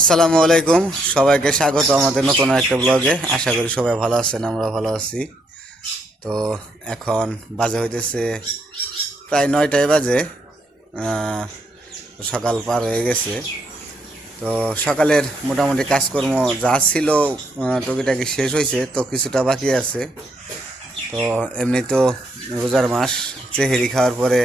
আসসালামু আলাইকুম। সবাইকে স্বাগত আমাদের নতুন একটা ব্লগে। আশা করি সবাই ভালো আছেন, আমরা ভালো আছি। তো এখন বাজে হইতেছে প্রায় নয়টায় বাজে। সকাল পার হয়ে গেছে। তো সকালের মোটামুটি কাজকর্ম যা ছিল টুকিটাকি শেষ হয়েছে তো কিছুটা বাকি আছে। তো এমনি তো রোজার মাস, চেহেরি খাওয়ার পরে,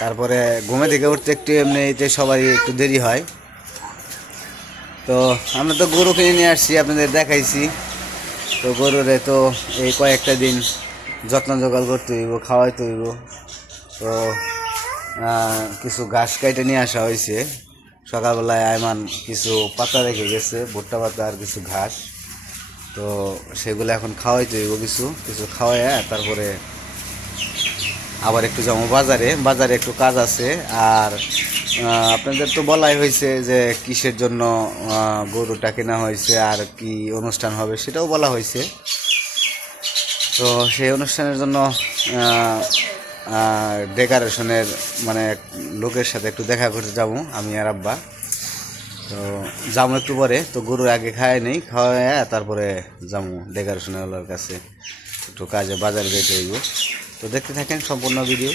তারপরে ঘুমে থেকে উঠতে একটু এমনিতে সবারই একটু দেরি হয়। তো আমরা তো গরু কিনে নিয়ে আসছি, আপনাদের দেখাইছি। তো গরুরে তো এই কয়েকটা দিন যত্ন জোগাড় করতে হইব, খাওয়াইতে হইব। তো কিছু ঘাস কাইটে নিয়ে আসা হয়েছে। সকালবেলায় আয়মান কিছু পাতা রেখে গেছে, ভুট্টা পাতা আর কিছু ঘাস। তো সেগুলো এখন খাওয়াইতে হইব কিছু কিছু খাওয়াইয়া তারপরে আবার একটু যাব বাজারে। বাজারে একটু কাজ আছে। আর আপনাদের তো বলাই হয়েছে যে কিসের জন্য গরুটা কেনা হয়েছে আর কি অনুষ্ঠান হবে সেটাও বলা হয়েছে। তো সেই অনুষ্ঠানের জন্য ডেকারেশনের মানে লোকের সাথে একটু দেখা করতে যাব, আমি আর আব্বা। তো যাব একটু পরে। তো গরু আগে খায় নেই, খাওয়ায়, তারপরে যাব ডেকারেশনের কাছে। একটু কাজে বাজার যেতে হইব। তো দেখতে থাকেন সম্পূর্ণ ভিডিও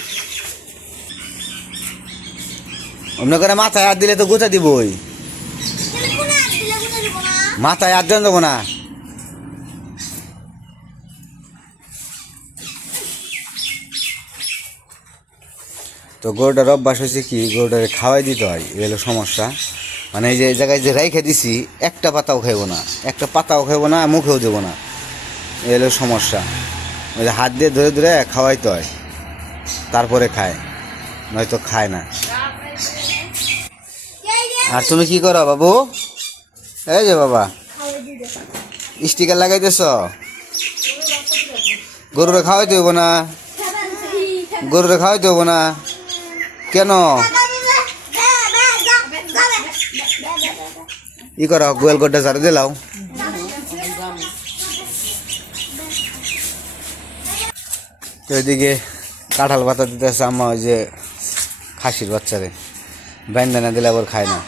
অন্য করে মাথায় হাত দিলে তো গোছা দিবই। মাথায় হাত দেন দেবো না তো গরুটার অভ্যাস হয়েছে কি, গরুটারে খাওয়াই দিতে হয় এই হলো সমস্যা। মানে এই যে জায়গায় যে রাইখে দিছি, একটা পাতাও খাইবো না, একটা পাতাও খাইবো না, মুখেও দেবো না এই হলো সমস্যা। ওই যে হাত দিয়ে ধরে ধরে খাওয়াইতে হয়। তারপরে খায়, নয়তো খায় না। আর তুমি কি করো বাবু? এই যে বাবা, স্টিকার লাগাইতেছ? গরুরে খাওয়াইতে হইব না? গরুরে খাওয়াইতে হইব না? কেন? ই করো, গোয়াল গোড্ডা ঝাড়ু দিলাও তো এদিকে কাঁঠাল পাতা দিতেছে আম্মা, ওই যে খাসির বাচ্চারে। ব্যান্ডা না দিলে আবার খায় না।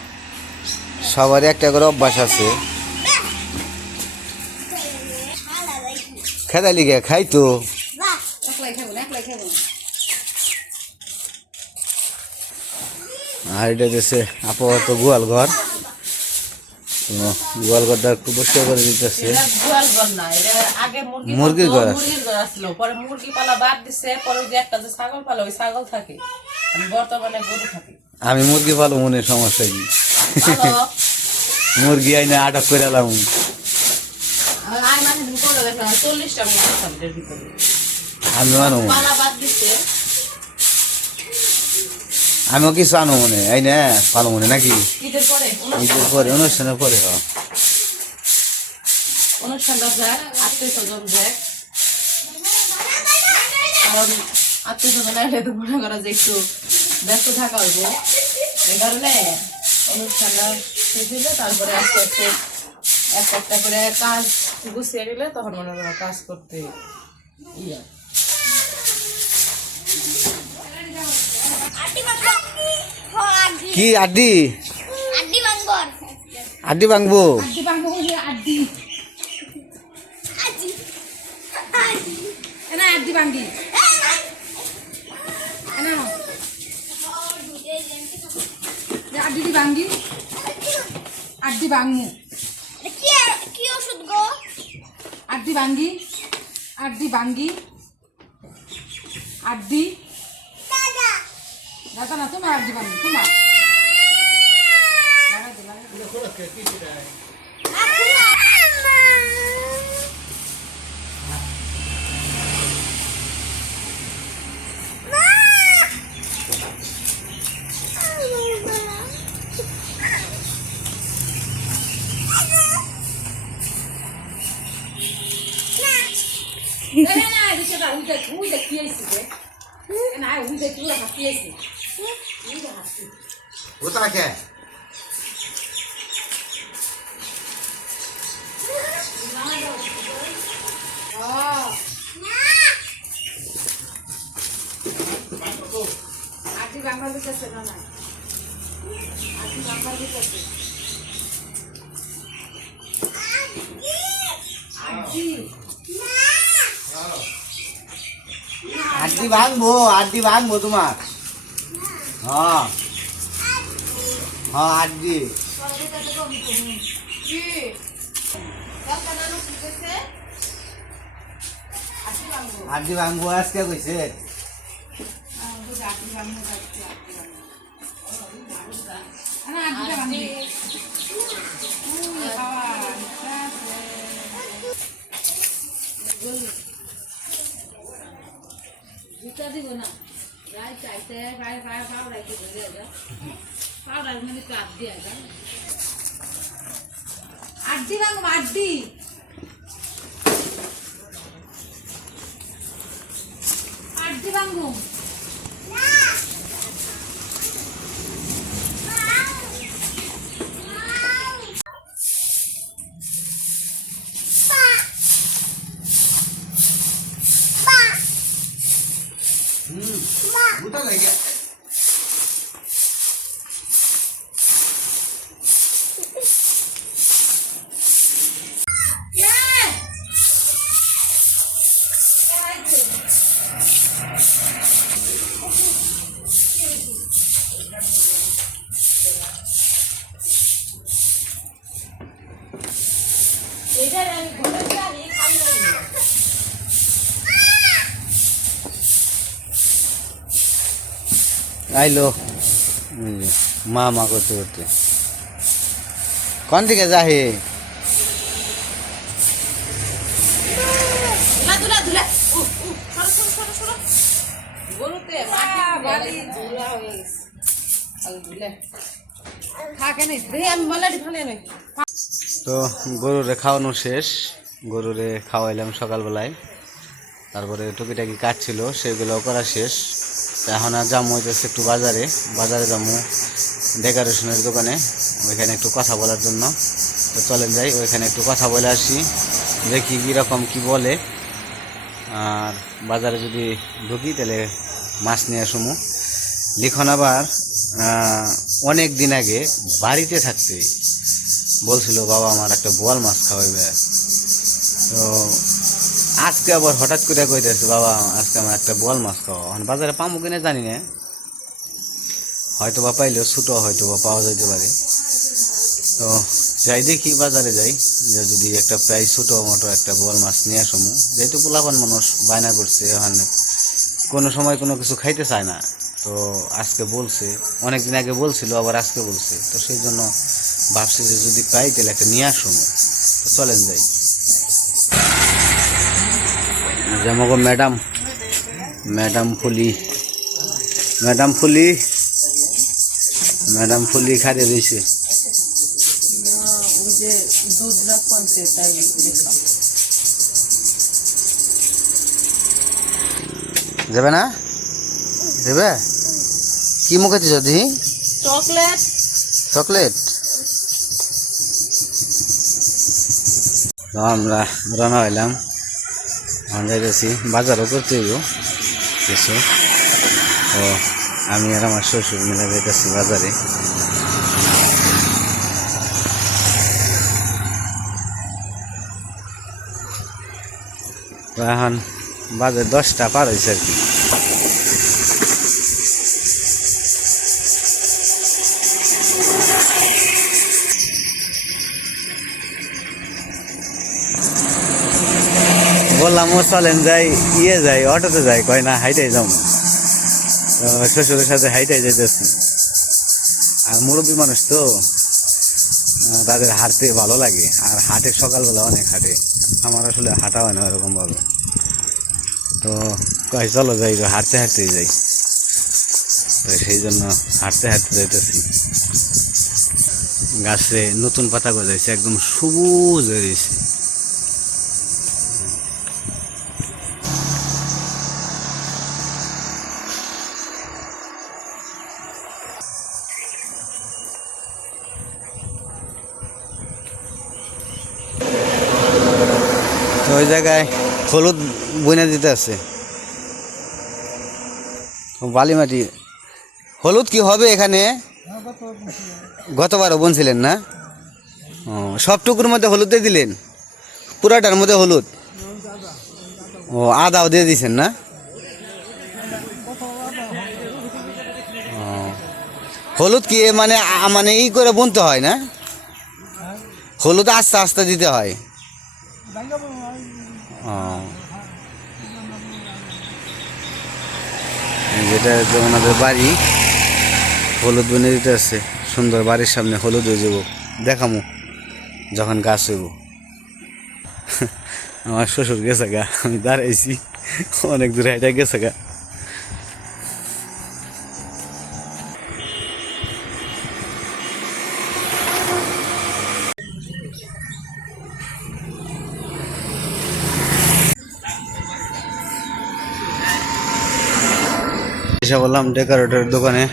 সবারই একটা করে অভ্যাস আছে। খেদাই লিগে খাই তো। আর এটা দিচ্ছে আপাতত গোয়াল ঘর। গোয়াল ঘরটা একটু পরিষ্কার করে দিতেছে মুরগির ঘর। মুরগির ঘর আসলো। পরে মুরগি পালা বাদ দিছে, পরে যে একটা যে ছাগল পালা, ওই ছাগল থাকে। আমি বর্তমানে গরু থাকি। আমি মুরগি পালো মনে সমস্যা কি। মুরগি আইনে আটক করে এলাম আমি মাঝে দিন করে আমি 40 টা মুরগি ছিলাম এটার ভিতরে। আমি মানো পালা বাদ দিছে, আমিও কিছু আনো মনে এই না পালো মনে নাকি? ঈদের পরে অনুষ্ঠানের পরে। আত্মীয়-স্বজন এলে তো মনে করো যে একটু ব্যস্ত থাকা হইব। এই কারণে অনুষ্ঠানটা শেষ হইলে তারপরে আস্তে আস্তে একটা একটা করে কাজ গুছিয়ে গেলে তখন মনে করো কাজ করতে ইয়ে। কি আড্ডি? আড্ডি বাঙ্গর আড্ডি ভাঙবো? আড্ডি বাঙ্গর হইছে আড্ডি। আড্ডি। আড্ডি না আড্ডি ভাঙ্গি না আড্ডি দি ভাঙ্গি আড্ডি ভাঙু কি কি ওষুধ গো? আড্ডি ভাঙ্গি আড্ডি ভাঙ্গি আড্ডি। না আড্ডি ভাঙ্গি তোমার না না কি না কি কি কে আড্ডি ভাঙ্গা দিতেছে না না দিতেছে আড্ডি ভাঙবো আড্ডি ভাঙবো তোমার। হ্যাঁ। হ্যাঁ আড্ডি আড্ডি ভাঙবো আজকে কইছে জুতা দিব না রাই চাইতে পায়ে পায়ে পাও রাইতে ধরে যা রাই মানে কাট দিয়া যা আড্ডি বাং আড্ডি। আড্ডি বাঙ্গু বুটা লাগে এটা আমি ঘরে যাই খাই না আইলো। মা মা করতে করতে। কোন দিকে যাহে তো গরুরে খাওয়ানো শেষ। গরুরে খাওয়াইলাম সকালবেলায়। তারপরে টুকিটাকি কাজ ছিল সেগুলো করা শেষ। এখন আর যাব হইতেছে একটু বাজারে। বাজারে যাব ডেকোরেশনের দোকানে, ওইখানে একটু কথা বলার জন্য। তো চলেন যাই, ওইখানে একটু কথা বলে আসি, দেখি কীরকম কি বলে। আর বাজারে যদি ঢুকি তাহলে মাছ নিয়ে আসুমু। লিখন আবার অনেক দিন আগে বাড়িতে থাকতে বলছিল, বাবা, আমার একটা বোয়াল মাছ খাওয়াইবে। তো আজকে আবার হঠাৎ করে কইতেছে, বাবা, আজকে আমার একটা বোয়াল মাছ খাওয়া এখন বাজারে পামো কিনা জানি না। হয়তো বা পাইলেও ছোটো হয়তো বা পাওয়া যেতে পারে। তো যাই দেখি, বাজারে যাই। যে যদি একটা প্রায় ছোটো মোটো একটা বোয়াল মাছ নিয়ে আসব যেহেতু পোলাপান মানুষ, বায়না করছে ওখানে কোনো সময় কোনো কিছু খাইতে চায় না। তো আজকে বলছে অনেক দিন আগে বলছিল, আবার আজকে বলছে। তো সেই জন্য ভাবছি যে যদি পাই তাহলে একটা নিয়ে আসুন তো চলেন যাই। যেমন ম্যাডাম। ম্যাডাম ফুলি। ম্যাডাম ফুলি। ম্যাডাম ফুলি খারে রয়েছে। যাবে না? যাবে? কি মুখে দিছ দি চকলেট। চকলেট? আমরা রানা হইলাম। এখন যাইতেছি বাজারও করতে হইব, কিছু। তো আমি আর আমার শ্বশুর মিলে যাইতেছি বাজারে। এখন বাজে দশটা পার হয়েছে আর কি। বললাম ও চলেন যাই ইয়ে যাই, অটোতে যাই, কয় না, হাইটাই যাও তো শ্বশুরের সাথে হাইটাই যাইতেছি। আর মুরব্বী মানুষ তো তাদের হাঁটতে ভালো লাগে, আর হাটে সকালবেলা অনেক হাঁটে। আমার আসলে হাঁটা হয় না ওরকম ভাবে তো কয়, চলো যাই হাঁটতে হাঁটতেই যাই। তো সেই জন্য হাঁটতে হাঁটতে যাইতেছি। গাছে নতুন পাতা গজাইছে, একদম সবুজ হয়ে গেছে ওই জায়গায় হলুদ বইনা দিতে আছে। বালি মাটি হলুদ কি হবে এখানে? গতবারও বনছিলেন না? ও, সবটুকুর মধ্যে হলুদ দিলেন? পুরাটার মধ্যে হলুদ? ও, আদাও দিয়ে দিছেন না? হলুদ কি মানে মানে ই করে বুনতে হয় না? হলুদ আস্তে আস্তে দিতে হয়। যেটা ওনাদের বাড়ি। হলুদ বনে দিতে আছে। সুন্দর বাড়ির সামনে হলুদ হয়ে যাব। দেখামো যখন গাছ হইব। আমার শ্বশুর গেছে গা, আমি দাঁড়াইছি। অনেক দূরে হাইটা গেছে গা। এসে বললাম ডেকোরেটর দোকানে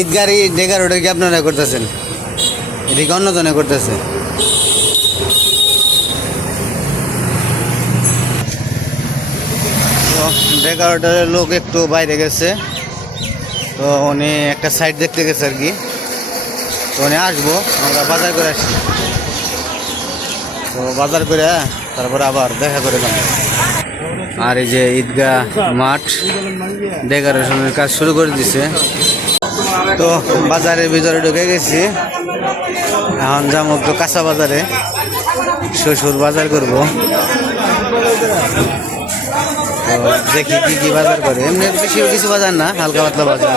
ঈদগাড়ি ডেকোরেটর কি আপনারা করতেছেন? এদিকে অন্যজনে করতেছে? ডেকোরেটরের লোক একটু বাইরে গেছে। তো উনি একটা সাইড দেখতে গেছে আর কি। তো উনি আসব, আমরা বাজার করে আসছি। তো বাজার করে তারপর আবার দেখা করে যাব। আর এই যে ঈদগাহ মাঠ, ডেকোরেশনের কাজ শুরু করে দিছে। তো বাজারের ভিতরে ঢুকে গেছি। এখন যাব একটু কাঁচা বাজারে। শ্বশুর বাজার করব। দেখি কি কি বাজার করে? এমনি বেশি কিছু বাজার না হালকা পাতলা বাজার।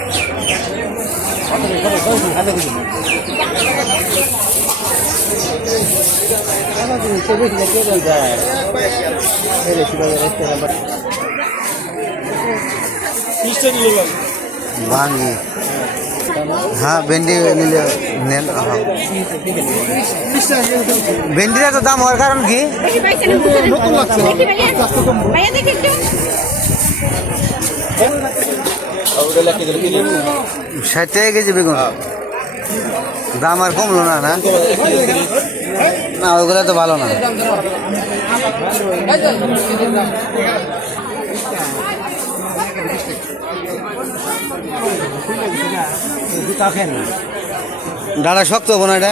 ভাঙ্গি হ্যাঁ ভেন্ডি নিলে নেন। ভেন্ডির এত দাম হওয়ার কারণ কি নতুন লাগছে ষাট টাকা কেজি বেগুন দাম আর কমলো না না না ওইগুলো তো ভালো না ডালা শক্ত হব না এটা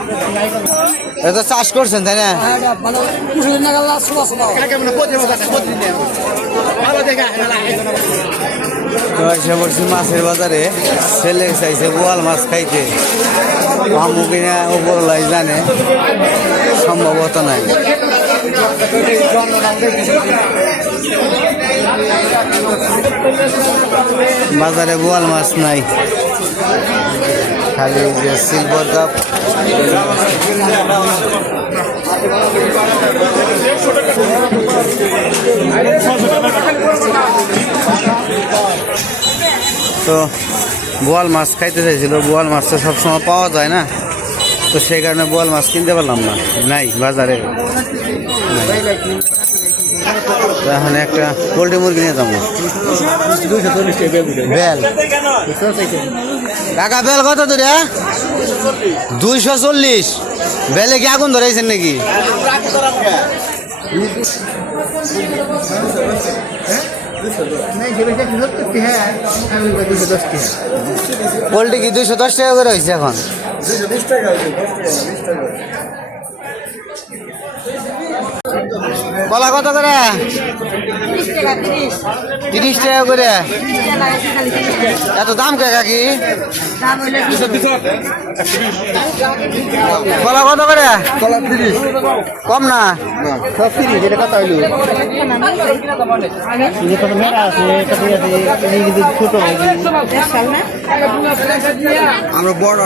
এটা চাষ করছেন, তাই না? মাছের বাজারে ছেলে চাইছে বোয়াল মাছ খাইতে। আমু কিনা উপরলাই জানে, সম্ভবত নাই। বাজারে বোয়াল মাছ নাই। খালি যে সিলভার কাপ তো বোয়াল মাছ খাইতে চাইছিল বোয়াল মাছ তো সবসময় পাওয়া যায় না। তো সেই কারণে বোয়াল মাছ কিনতে পারলাম না। নাই, বাজারে। এখন একটা পোলট্রি মুরগি নিয়ে যাব। বেল। কাকা, বেল কত তোর দুইশো চল্লিশ। বেলে কি আগুন ধরেছেন নাকি? পোলট্রি কি দুইশো দশ টাকা করে হয়েছে এখন? কলা কত করে? তিরিশ টাকা করে। এত দাম কে কাকি? কলা কত করে? কম না? আমরা বড়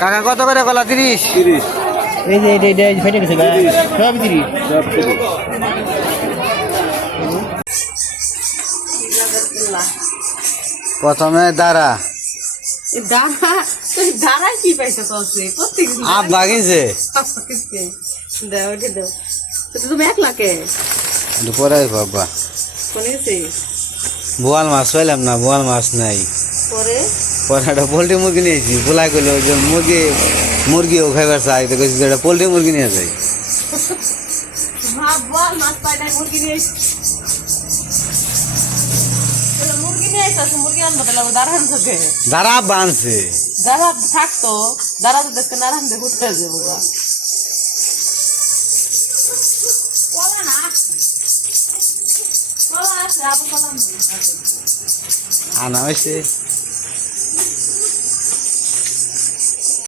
কাকা কত করে কলা তিরিশ। এই যে এটা এটা ফেটে গেছে সব প্রথমে দাঁড়া। দাঁড়া কি পাইছে আপ ভাগিছে দেও ওটা দেও। তুমি এক লাখে দুপুরে বাবা কোনে বোয়াল মাছ পাইলাম না বোয়াল মাছ নাই। পরে? পরে একটা পোলট্রি মুরগি নিয়েছি। বলাই করল যে মুরগি মুরগিও খাইবার চাই। তো কইছি একটা পোলট্রি মুরগি নিয়ে যাই। মুরগি মুরগি মুরগি দাঁড়া বানছে দাঁড়া থাকতো দাঁড়া তো। দেখতে না রাখতে ঘুরতে যাব আনা হয়েছে।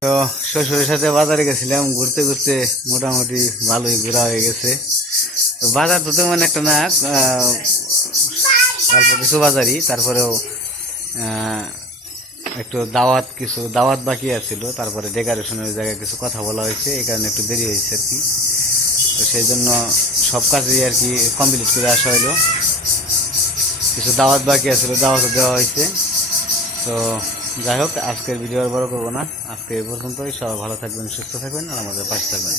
তো শ্বশুরের সাথে বাজারে গেছিলাম, ঘুরতে ঘুরতে মোটামুটি ভালোই ঘোরা হয়ে গেছে। তো বাজার তো তেমন একটা না অল্প কিছু বাজারই, তারপরেও একটু দাওয়াত কিছু, দাওয়াত বাকি আছিল, তারপরে ডেকোরেশনের জায়গায় কিছু কথা বলা হয়েছে, এই কারণে একটু দেরি হয়েছে আর কি। তো সেই জন্য সব কাজই আর কি কমপ্লিট করে আসা হলো। কিছু দাওয়াত বাকি আছিল, দাওয়াতও দেওয়া হয়েছে। তো যাই হোক, আজকের ভিডিও আর বড় করব না। আজকে এই পর্যন্তই। সবাই ভালো থাকবেন, সুস্থ থাকবেন, আর আমাদের পাশে থাকবেন।